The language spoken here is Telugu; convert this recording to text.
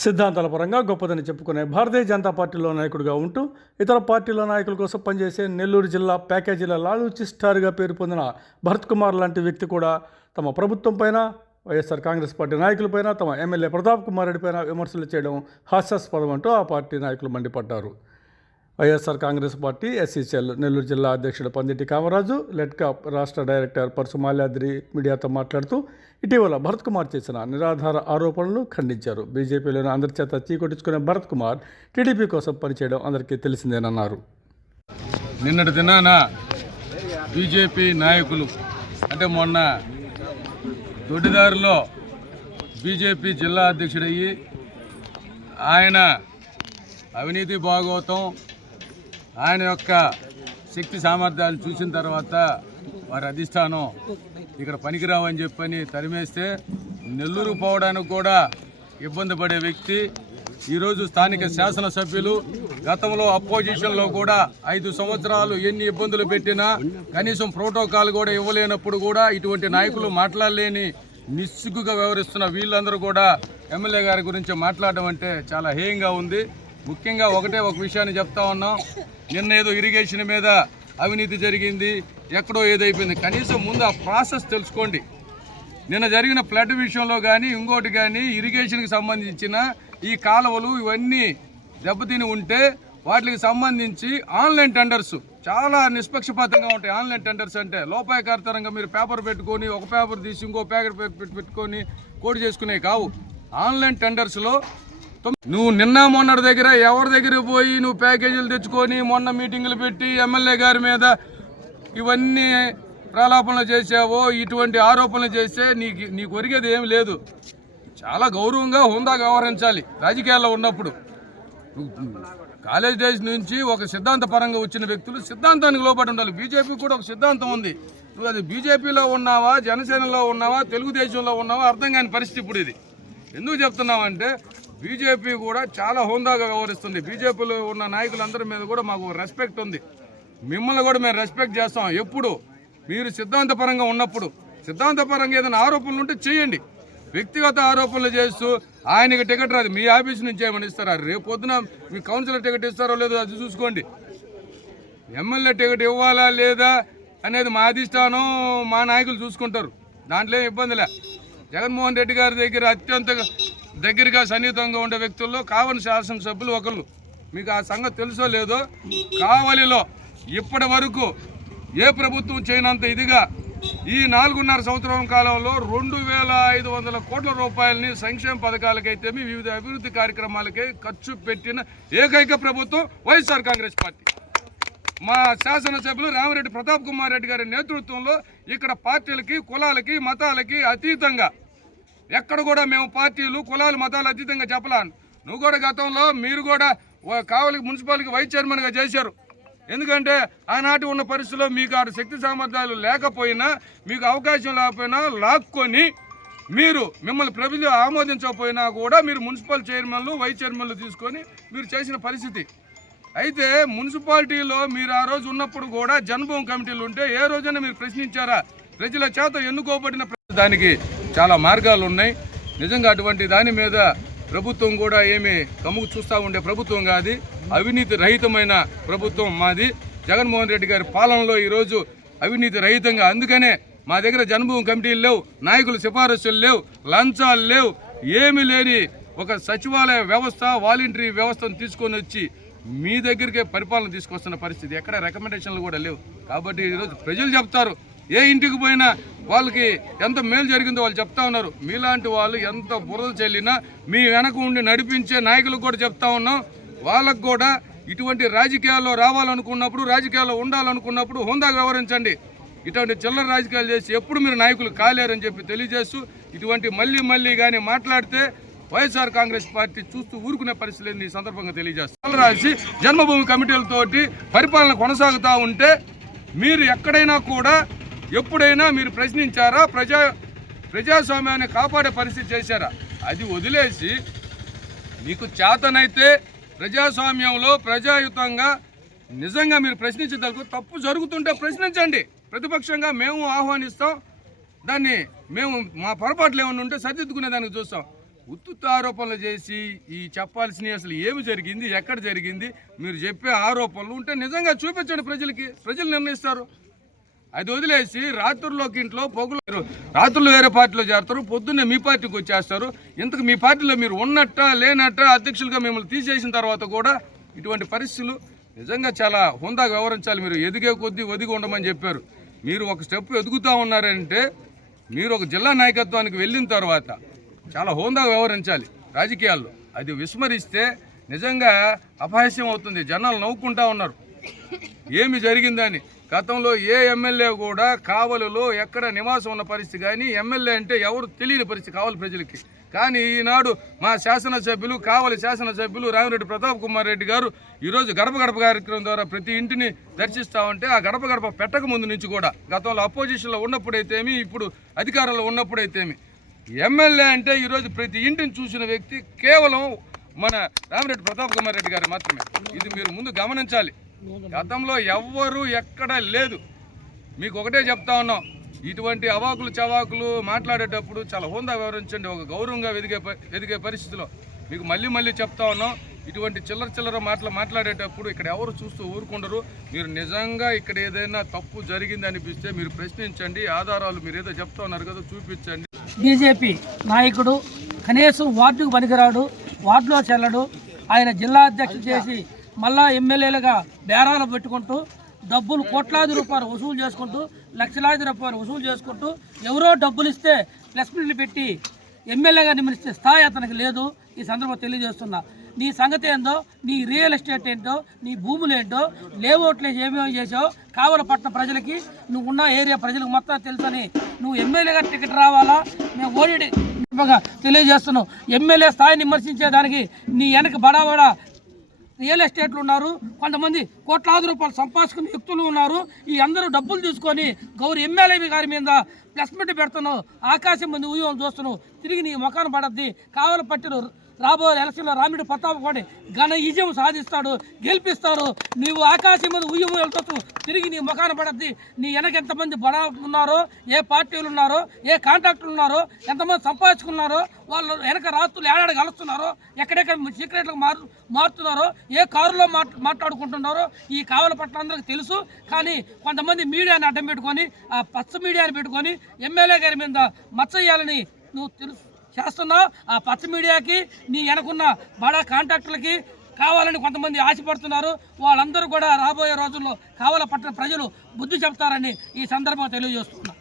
సిద్ధాంతాల పరంగా గొప్పదని చెప్పుకునే భారతీయ జనతా పార్టీలో నాయకుడిగా ఉంటూ ఇతర పార్టీల నాయకుల కోసం పనిచేసే నెల్లూరు జిల్లా ప్యాకేజీల లాలూచి స్టార్గా పేరు పొందిన భరత్ కుమార్ లాంటి వ్యక్తి కూడా తమ ప్రభుత్వం పైన వైఎస్ఆర్ కాంగ్రెస్ పార్టీ నాయకులపైన తమ ఎమ్మెల్యే ప్రతాప్ కుమార్ రెడ్డి పైన విమర్శలు చేయడం హాస్యాస్పదం అంటూ ఆ పార్టీ నాయకులు మండిపడ్డారు. వైఎస్ఆర్ కాంగ్రెస్ పార్టీ ఎస్సీసీఎల్ నెల్లూరు జిల్లా అధ్యక్షుడు పందిటి కామరాజు, లెట్కా రాష్ట్ర డైరెక్టర్ పరసు మాల్యాద్రి మీడియాతో మాట్లాడుతూ ఇటీవల భరత్ కుమార్ చేసిన నిరాధార ఆరోపణలు ఖండించారు. బీజేపీలోని అందరి చేత చీకొట్టించుకునే భరత్ కుమార్ టీడీపీ కోసం పనిచేయడం అందరికీ తెలిసిందేనన్నారు. నిన్నటి దినాన బీజేపీ నాయకులు అంటే మొన్న దొడ్డిదారిలో బీజేపీ జిల్లా అధ్యక్షుడయ్యి ఆయన అవినీతి భాగవతం ఆయన యొక్క శక్తి సామర్థ్యాలు చూసిన తర్వాత వారి అధిష్టానం ఇక్కడ పనికిరావని చెప్పని తరిమేస్తే నెల్లూరు పోవడానికి కూడా ఇబ్బంది పడే వ్యక్తి ఈరోజు స్థానిక శాసనసభ్యులు గతంలో అపోజిషన్లో కూడా 5 సంవత్సరాలు ఎన్ని ఇబ్బందులు పెట్టినా కనీసం ప్రోటోకాల్ కూడా ఇవ్వలేనప్పుడు కూడా ఇటువంటి నాయకులు మాట్లాడలేని నిస్సిగ్గుగా వ్యవహరిస్తున్న వీళ్ళందరూ కూడా ఎమ్మెల్యే గారి గురించి మాట్లాడడం అంటే చాలా హేయంగా ఉంది. ముఖ్యంగా ఒక విషయాన్ని చెప్తా ఉన్నాం. నిన్న ఏదో ఇరిగేషన్ మీద అవినీతి జరిగింది, ఎక్కడో ఏదైపోయింది. కనీసం ముందు ఆ ప్రాసెస్ తెలుసుకోండి. నిన్న జరిగిన ఫ్లడ్ విషయంలో కానీ ఇంకోటి కానీ ఇరిగేషన్కి సంబంధించిన ఈ కాలువలు ఇవన్నీ దెబ్బతిని ఉంటే వాటికి సంబంధించి ఆన్లైన్ టెండర్స్ చాలా నిష్పక్షపాతంగా ఉంటాయి. ఆన్లైన్ టెండర్స్ అంటే లోపాయకారితరంగా మీరు పేపర్ పెట్టుకొని ఒక పేపర్ తీసి ఇంకో ప్యాకెట్ పెట్టుకొని కోడ్ చేసుకునే కావు. ఆన్లైన్ టెండర్స్లో నువ్వు నిన్న మొన్నటి దగ్గర ఎవరి దగ్గర పోయి నువ్వు ప్యాకేజీలు తెచ్చుకొని మొన్న మీటింగులు పెట్టి ఎమ్మెల్యే గారి మీద ఇవన్నీ ప్రలాపనలు చేసావో, ఇటువంటి ఆరోపణలు చేస్తే నీకు ఒరిగేది ఏమి లేదు. చాలా గౌరవంగా హుందాగా వ్యవహరించాలి. రాజకీయాల్లో ఉన్నప్పుడు కాలేజ్ డేస్ నుంచి ఒక సిద్ధాంతపరంగా వచ్చిన వ్యక్తులు సిద్ధాంతానికి లోబడి ఉండాలి. బీజేపీ కూడా ఒక సిద్ధాంతం ఉంది. నువ్వు అది బీజేపీలో ఉన్నావా, జనసేనలో ఉన్నావా, తెలుగుదేశంలో ఉన్నావా అర్థం కాని పరిస్థితి ఇప్పుడు ఇది. ఎందుకు చెప్తున్నామంటే బీజేపీ కూడా చాలా హోందాగా వ్యవహరిస్తుంది. బీజేపీలో ఉన్న నాయకులందరి మీద కూడా మాకు రెస్పెక్ట్ ఉంది. మిమ్మల్ని కూడా మేము రెస్పెక్ట్ చేస్తాం. ఎప్పుడు మీరు సిద్ధాంతపరంగా ఉన్నప్పుడు, సిద్ధాంతపరంగా ఏదైనా ఆరోపణలు ఉంటే చేయండి. వ్యక్తిగత ఆరోపణలు చేస్తూ ఆయనకి టికెట్ రాదు, మీ ఆఫీస్ నుంచి ఏమని ఇస్తారా? రేపు పొద్దున మీ కౌన్సిలర్ టికెట్ ఇస్తారో లేదో అది చూసుకోండి. ఎమ్మెల్యే టికెట్ ఇవ్వాలా లేదా అనేది మా అధిష్టానం మా నాయకులు చూసుకుంటారు. దాంట్లో ఇబ్బందిలే. జగన్మోహన్ రెడ్డి గారి దగ్గర అత్యంత దగ్గరగా సన్నిహితంగా ఉండే వ్యక్తుల్లో కావలి శాసనసభ్యులు ఒకళ్ళు. మీకు ఆ సంగతి తెలుసో లేదో, కావలిలో ఇప్పటి వరకు ఏ ప్రభుత్వం చేయనంత ఇదిగా ఈ 4.5 సంవత్సరం కాలంలో 2,500 కోట్ల రూపాయలని సంక్షేమ పథకాలకైతే వివిధ అభివృద్ధి కార్యక్రమాలకై ఖర్చు పెట్టిన ఏకైక ప్రభుత్వం వైఎస్ఆర్ కాంగ్రెస్ పార్టీ. మా శాసనసభ్యులు రామిరెడ్డి ప్రతాప్ కుమార్ రెడ్డి గారి నేతృత్వంలో ఇక్కడ పార్టీలకి, కులాలకి, మతాలకి అతీతంగా ఎక్కడ కూడా మేము పార్టీలు, కులాలు, మతాలు అతీతంగా చెప్పలేను. నువ్వు కూడా గతంలో మీరు కూడా కావలి మున్సిపాలిటీకి వైస్ చైర్మన్గా చేశారు. ఎందుకంటే ఆనాటి ఉన్న పరిస్థితుల్లో మీకు ఆ శక్తి సామర్థ్యాలు లేకపోయినా, మీకు అవకాశం లేకపోయినా లాక్కొని మిమ్మల్ని ప్రభుత్వం ఆమోదించకపోయినా కూడా మీరు మున్సిపల్ చైర్మన్లు, వైస్ చైర్మన్లు తీసుకొని మీరు చేసిన పరిస్థితి. అయితే మున్సిపాలిటీలో మీరు ఆ రోజు ఉన్నప్పుడు కూడా జన్మభూమి కమిటీలు ఉంటే ఏ రోజైనా మీరు ప్రశ్నించారా? ప్రజల చేత ఎన్నుకోబడిన దానికి చాలా మార్గాలు ఉన్నాయి. నిజంగా అటువంటి దాని మీద ప్రభుత్వం కూడా ఏమి కమ్ముకు చూస్తూ ఉండే ప్రభుత్వం కాదు. అవినీతి రహితమైన ప్రభుత్వం మాది. జగన్మోహన్ రెడ్డి గారి పాలనలో ఈరోజు అవినీతి రహితంగా, అందుకనే మా దగ్గర జన్మభూమి కమిటీలు లేవు, నాయకులు సిఫారసులు లేవు, లంచాలు లేవు, ఏమీ లేని ఒక సచివాలయ వ్యవస్థ, వాలంటరీ వ్యవస్థను తీసుకొని వచ్చి మీ దగ్గరికే పరిపాలన తీసుకొస్తున్న పరిస్థితి. ఎక్కడ రికమెండేషన్లు కూడా లేవు. కాబట్టి ఈరోజు ప్రజలు చెప్తారు, ఏ ఇంటికి పోయినా వాళ్ళకి ఎంత మేలు జరిగిందో వాళ్ళు చెప్తా ఉన్నారు. మీలాంటి వాళ్ళు ఎంత బురద చెల్లినా మీ వెనక ఉండి నడిపించే నాయకులకు కూడా చెప్తా ఉన్నాం. వాళ్ళకు కూడా ఇటువంటి రాజకీయాల్లో రావాలనుకున్నప్పుడు, రాజకీయాల్లో ఉండాలనుకున్నప్పుడు హోందాగా వ్యవహరించండి. ఇటువంటి చిల్లర రాజకీయాలు చేసి ఎప్పుడు మీరు నాయకులు కాలేరని చెప్పి తెలియజేస్తూ, ఇటువంటి మళ్ళీ కానీ మాట్లాడితే వైఎస్ఆర్ కాంగ్రెస్ పార్టీ చూస్తూ ఊరుకునే పరిస్థితులు ఈ సందర్భంగా తెలియజేస్తారు. రాసి జన్మభూమి కమిటీలతోటి పరిపాలన కొనసాగుతూ ఉంటే మీరు ఎక్కడైనా కూడా ఎప్పుడైనా మీరు ప్రశ్నించారా? ప్రజాస్వామ్యాన్ని కాపాడే పరిస్థితి చేశారా? అది వదిలేసి మీకు చేతనైతే ప్రజాస్వామ్యంలో ప్రజాయుతంగా నిజంగా మీరు ప్రశ్నించదలుకు, తప్పు జరుగుతుంటే ప్రశ్నించండి. ప్రతిపక్షంగా మేము ఆహ్వానిస్తాం. దాన్ని మేము మా పొరపాట్లు ఏమైనా ఉంటే సరిదిద్దుకునే దానికి చూస్తాం. ఉత్తుత్త ఆరోపణలు చేసి ఈ చెప్పాల్సినవి అసలు ఏమి జరిగింది, ఎక్కడ జరిగింది, మీరు చెప్పే ఆరోపణలు ఉంటే నిజంగా చూపించండి ప్రజలకి, ప్రజలు నిర్ణయిస్తారు. అది వదిలేసి రాత్రుల్లోకి ఇంట్లో పొగులు, రాత్రులు వేరే పార్టీలో చేస్తారు, పొద్దున్నే మీ పార్టీకి వచ్చేస్తారు. ఇంతకు మీ పార్టీలో మీరు ఉన్నట్ట లేనట్ట అధ్యక్షులుగా మిమ్మల్ని తీసేసిన తర్వాత కూడా ఇటువంటి పరిస్థితులు నిజంగా చాలా హుందాగా వ్యవహరించాలి. మీరు ఎదిగే కొద్దీ ఒదిగి ఉండమని చెప్పారు. మీరు ఒక స్టెప్ ఎదుగుతూ ఉన్నారంటే మీరు ఒక జిల్లా నాయకత్వానికి వెళ్ళిన తర్వాత చాలా హోందాగా వ్యవహరించాలి రాజకీయాల్లో. అది విస్మరిస్తే నిజంగా అపహాస్యం అవుతుంది. జనాలు నవ్వుకుంటా ఉన్నారు ఏమి జరిగిందని. గతంలో ఏ ఎమ్మెల్యే కూడా కావలిలో ఎక్కడ నివాసం ఉన్న పరిస్థితి కానీ, ఎమ్మెల్యే అంటే ఎవరు తెలియని పరిస్థితి కావలి ప్రజలకి. కానీ ఈనాడు మా శాసనసభ్యులు, కావలి శాసనసభ్యులు రామిరెడ్డి ప్రతాప్ కుమార్ రెడ్డి గారు ఈరోజు గడప గడప కార్యక్రమం ద్వారా ప్రతి ఇంటిని దర్శిస్తూ ఉంటే, ఆ గడప గడప పెట్టక ముందు నుంచి కూడా గతంలో అపోజిషన్లో ఉన్నప్పుడైతేమి, ఇప్పుడు అధికారంలో ఉన్నప్పుడైతేమి ఎమ్మెల్యే అంటే ఈరోజు ప్రతి ఇంటిని చూసిన వ్యక్తి కేవలం మన రామిరెడ్డి ప్రతాప్ కుమార్ రెడ్డి గారు మాత్రమే. ఇది మీరు ముందు గమనించాలి. గతంలో ఎవ్వరూ ఎక్కడ లేదు. మీకు ఒకటే చెప్తా ఉన్నాం, ఇటువంటి అవాకులు చవాకులు మాట్లాడేటప్పుడు చాలా హోందా వ్యవహరించండి, ఒక గౌరవంగా ఎదిగే పరిస్థితిలో. మీకు మళ్ళీ మళ్ళీ చెప్తా ఉన్నాం, ఇటువంటి చిల్లర మాట్లాడేటప్పుడు ఇక్కడ ఎవరు చూస్తూ ఊరుకుండరు. మీరు నిజంగా ఇక్కడ ఏదైనా తప్పు జరిగింది అనిపిస్తే మీరు ప్రశ్నించండి, ఆధారాలు మీరు ఏదో చెప్తా ఉన్నారు కదా చూపించండి. బీజేపీ నాయకుడు కనీసం వార్డుకు పనికిరాడు, వార్డులో చెల్లడు. ఆయన జిల్లా అధ్యక్షుడు చేసి మళ్ళా ఎమ్మెల్యేలుగా బేరాలు పెట్టుకుంటూ డబ్బులు కోట్లాది రూపాయలు వసూలు చేసుకుంటూ, లక్షలాది రూపాయలు వసూలు చేసుకుంటూ, ఎవరో డబ్బులు ఇస్తే ప్లస్ బిల్లు పెట్టి ఎమ్మెల్యేగా నియమించే స్థాయి అతనికి లేదు. ఈ సందర్భంగా తెలియజేస్తున్నా, నీ సంగతి ఏందో, నీ రియల్ ఎస్టేట్ ఏంటో, నీ భూములు ఏంటో, లేఅవుట్లు ఏమేమి చేసావు కావలపట్నం ప్రజలకి, నువ్వు ఉన్న ఏరియా ప్రజలకు మొత్తం తెలుసని నువ్వు ఎమ్మెల్యేగా టికెట్ రావాలా, మేము ఓడి తెలియజేస్తున్నావు. ఎమ్మెల్యే స్థాయిని విమర్శించేదానికి నీ వెనక బడా రియల్ ఎస్టేట్లు ఉన్నారు, కొంతమంది కోట్లాది రూపాయలు సంపాదించుకునే వ్యక్తులు ఉన్నారు. ఈ అందరూ డబ్బులు తీసుకొని గౌరవ ఎమ్మెల్యే గారి మీద ప్లస్ మీట్ పెడుతున్నావు, ఆకాశం మంది ఊహం చూస్తున్నావు. తిరిగి నీ ముఖాన్ని పడద్ది. కావలపట్టిన రాబోయే ఎలక్షన్లో రామిరెడ్డి ప్రతాప్ కోడి ఘన విజయం సాధిస్తాడు, గెలిపిస్తారు. నీవు ఆకాశం మీద ఊహం వెళ్తూ తిరిగి నీ ముఖాన్ని పడద్ది. నీ వెనక ఎంతమంది బడా ఉన్నారో, ఏ పార్టీలు ఉన్నారో, ఏ కాంట్రాక్టులు ఉన్నారో, ఎంతమంది సంపాదించుకున్నారో, వాళ్ళు వెనక రాత్రులు ఏడాడు కలుస్తున్నారో, ఎక్కడెక్కడ సీక్రెట్లకు మారుతున్నారో, ఏ కారులో మాట్లాడుకుంటున్నారో ఈ కావలపట్ల అందరికీ తెలుసు. కానీ కొంతమంది మీడియాని అడ్డం పెట్టుకొని, ఆ పచ్చ మీడియాని పెట్టుకొని ఎమ్మెల్యే గారి మీద మచ్చయ్యాలని నువ్వు తెలుసు చేస్తున్నావు. ఆ పచ్చ మీడియాకి నీ వెనకున్న బడా కాంట్రాక్టులకి కావాలని కొంతమంది ఆశపడుతున్నారు. వాళ్ళందరూ కూడా రాబోయే రోజుల్లో కావలపట్నం ప్రజలు బుద్ధి చెప్తారని ఈ సందర్భంగా తెలియజేస్తున్నారు.